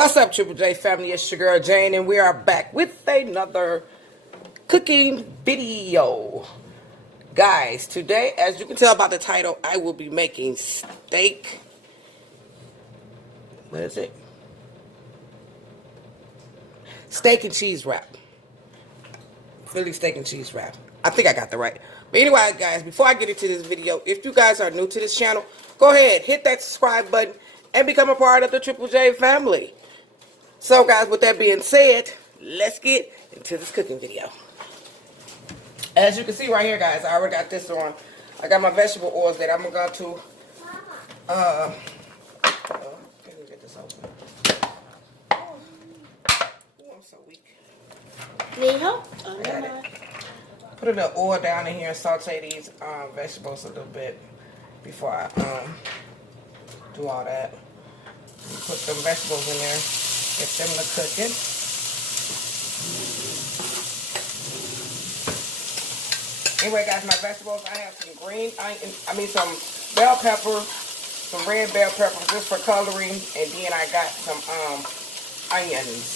What's up, Triple J family? It's your girl Jane, and we are back with another cooking video. Guys, today, as you can tell by the title, I will be making steak. What is it? Steak and cheese wrap. Philly steak and cheese wrap. I think I got that right. But anyway, guys, before I get into this video, if you guys are new to this channel, go ahead, hit that subscribe button, and become a part of the Triple J family. So, guys, with that being said, let's get into this cooking video. As you can see right here, guys, I already got this on. I got my vegetable oils that I'm going to, let me get this open. Oh, I'm so weak. Need help? Put a little oil down in here and saute these vegetables a little bit before I do all that. Put some vegetables in there. Get them to cooking. Anyway, guys, my vegetables, I have some some bell pepper, some red bell pepper just for coloring, and then I got some onions,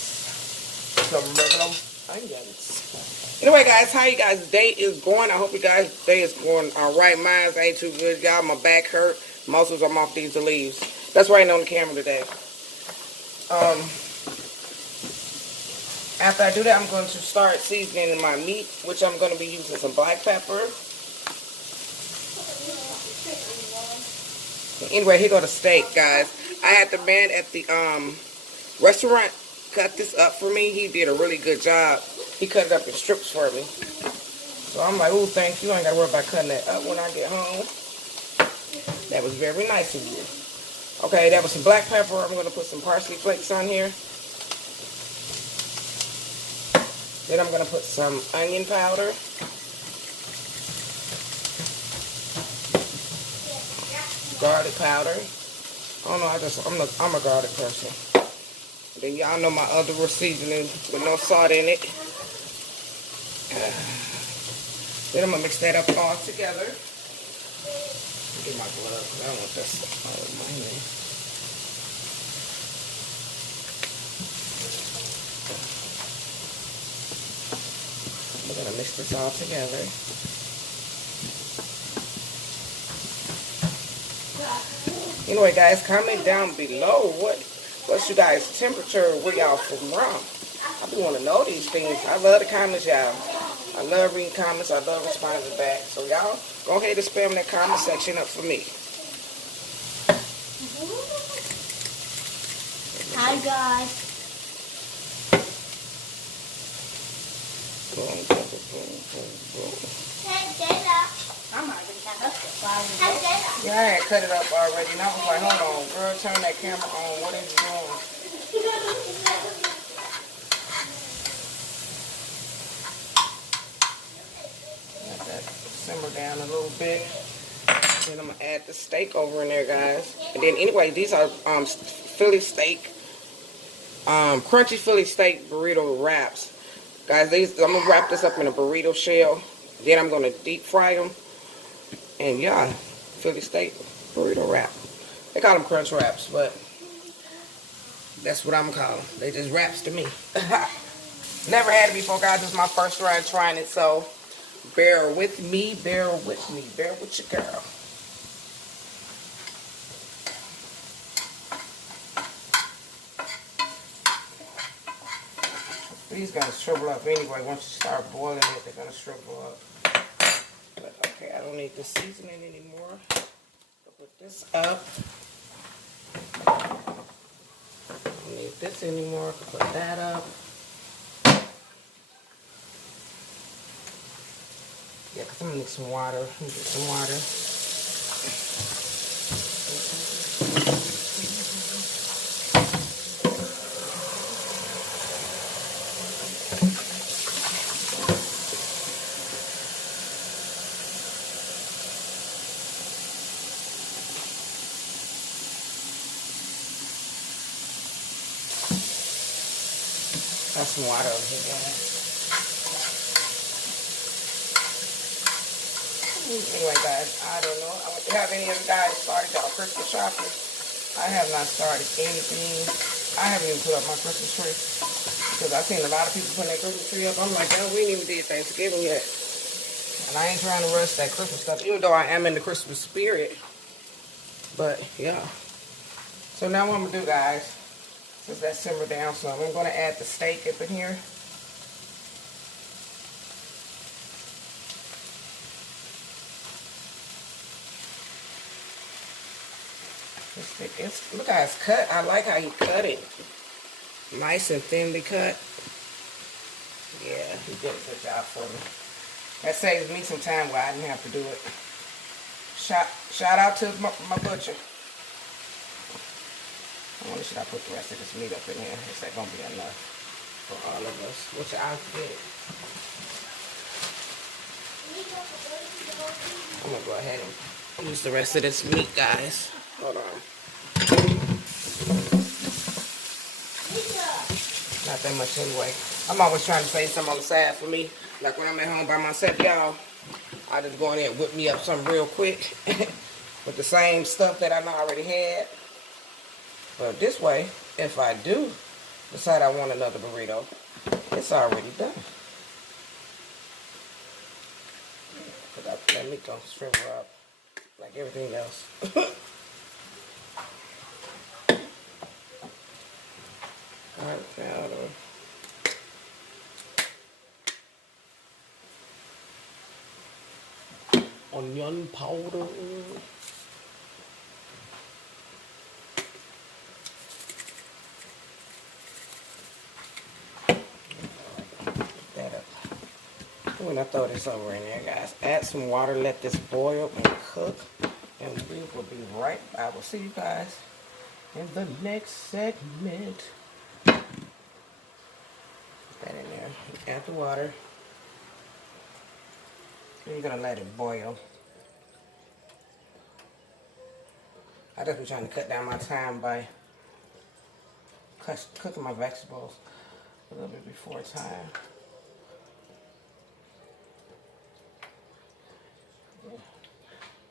some regular onions. Anyway, guys, how you guys' day is going? I hope you guys' day is going all right. Mine ain't too good, y'all. My back hurt. Muscles, I'm off these leaves. That's why I ain't on the camera today. After I do that, I'm going to start seasoning my meat, which I'm going to be using some black pepper. Anyway, here go the steak, guys. I had the man at the restaurant cut this up for me. He did a really good job. He cut it up in strips for me. So I'm like, oh, thank you. I ain't got to worry about cutting that up when I get home. That was very nice of you. Okay, that was some black pepper. I'm going to put some parsley flakes on here. Then I'm going to put some onion powder. Garlic powder. I don't know, I'm a garlic person. Then y'all know my other seasoning with no salt in it. Then I'm going to mix that up all together. Get my glove because I don't want that stuff all in my hand. We're going to mix this all together. Anyway, guys, comment down below what's you guys' temperature, where y'all from. I be want to know these things. I love the comments, y'all. I love reading comments. I love responding back. So, y'all, go ahead and spam that comment section up for me. Hi, guys. Boom, boom, boom, boom, boom. Yeah, I had cut it up already, and I was like, hold on, girl, turn that camera on. What is you doing? Let that simmer down a little bit. Then I'm going to add the steak over in there, guys. And then, anyway, these are Philly steak, crunchy Philly steak burrito wraps. Guys, I'm going to wrap this up in a burrito shell. Then I'm going to deep fry them. And yeah, Philly steak burrito wrap. They call them crunch wraps, but that's what I'm calling them. They just wraps to me. Never had it before, guys. This is my first try trying it, so bear with me, bear with me, bear with your girl. These gonna shrivel up anyway. Once you start boiling it, they're gonna shrivel up. But okay, I don't need the seasoning anymore. I'll put this up. I don't need this anymore. Put that up. Yeah, because I'm gonna need some water. Let me get some water. Got some water over here, guys. Anyway, guys, I don't know. Have any of you guys started y'all Christmas shopping? I have not started anything. I haven't even put up my Christmas tree. Because I've seen a lot of people putting their Christmas tree up. I'm like, oh, we ain't even did Thanksgiving yet. And I ain't trying to rush that Christmas stuff, even though I am in the Christmas spirit. But, yeah. So now what I'm going to do, guys, since that simmered down some, I'm going to add the steak up in here. Look how it's cut. I like how he cut it. Nice and thinly cut. Yeah, he did a good job for me. That saves me some time where I didn't have to do it. Shout out to my butcher. I wonder, should I put the rest of this meat up in here? Is that going to be enough for all of us? Which I'll get. I'm going to go ahead and use the rest of this meat, guys. Hold on. Not that much anyway. I'm always trying to save some on the side for me. Like when I'm at home by myself, y'all, I just go in there and whip me up something real quick with the same stuff that I know I already had. But this way, if I do decide I want another burrito, it's already done. Let me go shrivel up like everything else. Alright, powder. Onion powder. When I throw this over in there, guys, add some water, let this boil and cook, and we will be right back. I will see you guys in the next segment. Put that in there. Add the water. And you're gonna let it boil. I just been trying to cut down my time by cooking my vegetables a little bit before time.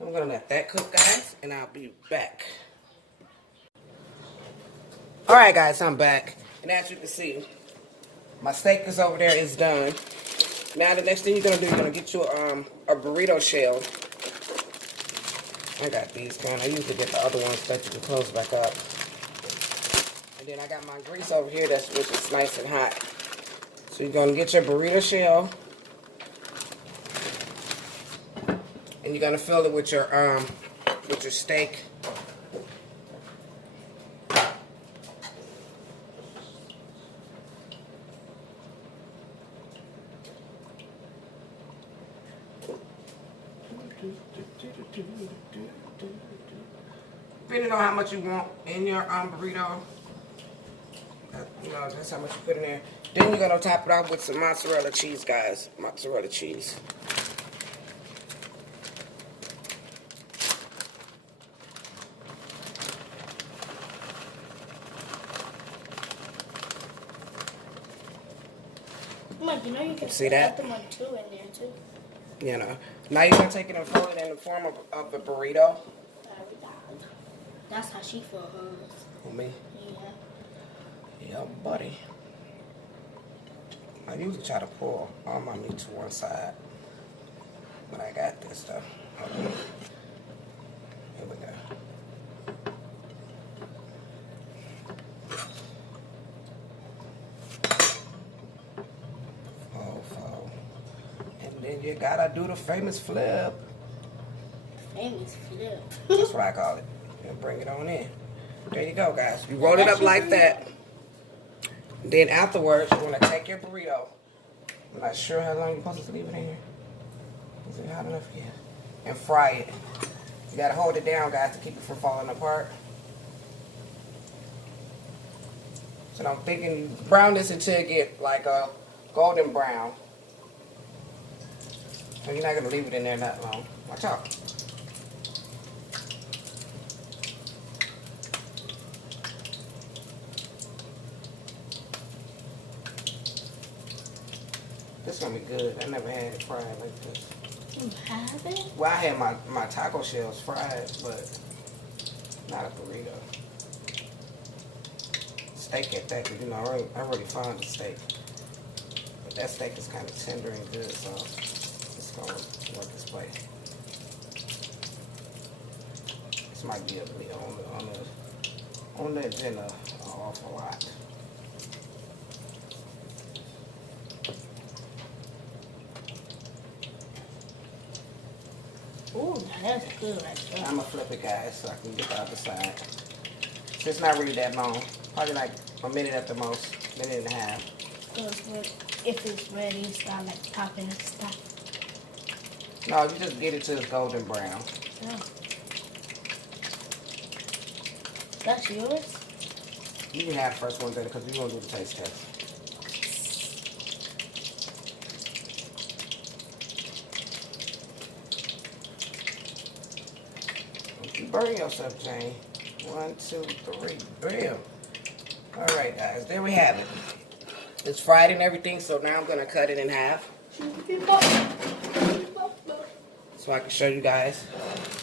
I'm gonna let that cook, guys, and I'll be back. Alright, guys, I'm back. And as you can see, my steak is over there, is done. Now the next thing you're gonna do, you're gonna get you a burrito shell. I got these kind. I usually get the other ones that you can close back up. And then I got my grease over here which is nice and hot. So you're gonna get your burrito shell. And you're gonna fill it with your steak. Depending on how much you want in your burrito, that's how much you put in there. Then you're gonna top it off with some mozzarella cheese, guys. Mozzarella cheese. Mike, you know you can see that? put the one too in there too. You know. Now you're gonna take it and fold it in the form of a burrito. That's how she felt hers. For me? Yeah. Yeah, buddy. I usually try to pull all my meat to one side. But I got this stuff. Okay. Here we go. Fold. And then you gotta do the famous flip. Famous flip. That's what I call it. And bring it on in. There you go, guys. You roll it up like that. Then afterwards, you're going to take your burrito. I'm not sure how long you're supposed to leave it in here. Is it hot enough? Yeah. And fry it. You got to hold it down, guys, to keep it from falling apart. So I'm thinking brown this until it get like a golden brown. So you're not going to leave it in there that long. Watch out. This gonna be good. I never had it fried like this. You haven't? Well, I had my taco shells fried, but not a burrito. steak at that, because you know I already found the steak. But that steak is kind of tender and good, so it's gonna work its way. This might be a meal on the agenda an awful lot. Ooh, that's good right there. I'm gonna flip it, guys, so I can get the other side. So it's not really that long. Probably like a minute at the most, minute and a half. If it's ready, it's not like popping and stuff. No, you just get it till it's golden brown. Oh. That's yours? You can have the first one there because we're gonna do the taste test. Don't you burn yourself, Jane. 1, 2, 3, bam. All right, guys, there we have it. It's fried and everything, so now I'm gonna cut it in half so I can show you guys.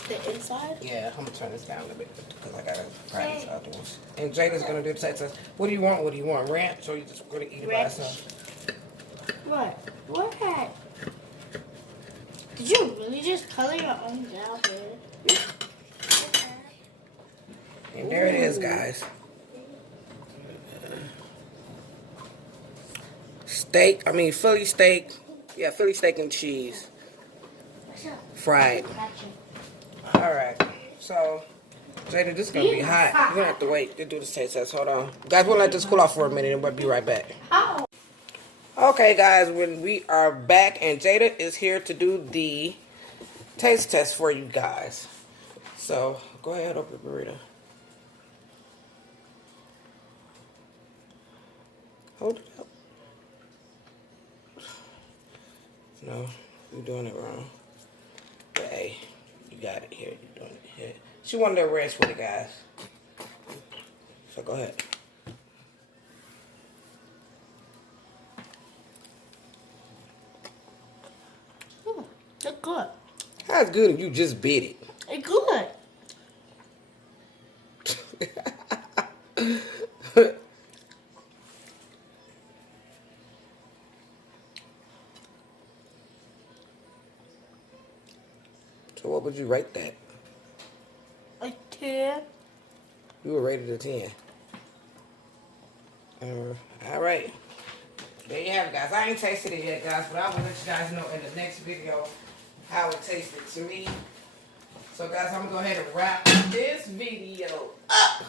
The inside? Yeah, I'm gonna turn this down a bit because I gotta practice other ones. And Jada's gonna do the taste test. What do you want? What do you want? Ranch, or you just gonna eat it by itself? What? What? Did you really just color your own nail here? And there it is, guys. Steak, I mean Philly steak. Yeah, Philly steak and cheese. Fried. Alright, so Jada, this is gonna be hot. You're gonna have to wait to do this taste test. Hold on. Guys, we'll let this cool off for a minute and we'll be right back. Okay, guys, when we are back and Jada is here to do the taste test for you guys. So go ahead, open the burrito. Hold it up. No, you're doing it wrong. But hey, you got it here. You're doing it here. She wanted to rest with it, guys. So go ahead. It's good. How's good if you just bit it? It's good. So what would you rate that? A 10. You were rated a 10. All right. There you have it, guys. I ain't tasted it yet, guys, but I will let you guys know in the next video how it tasted to me. So, guys, I'm going to go ahead and wrap this video up.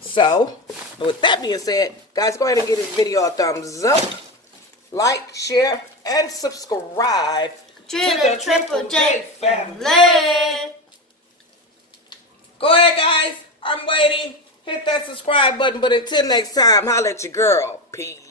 So, with that being said, guys, go ahead and give this video a thumbs up. Like, share, and subscribe To the Triple J family. Go ahead, guys. I'm waiting. Hit that subscribe button. But until next time, holla at your girl. Peace.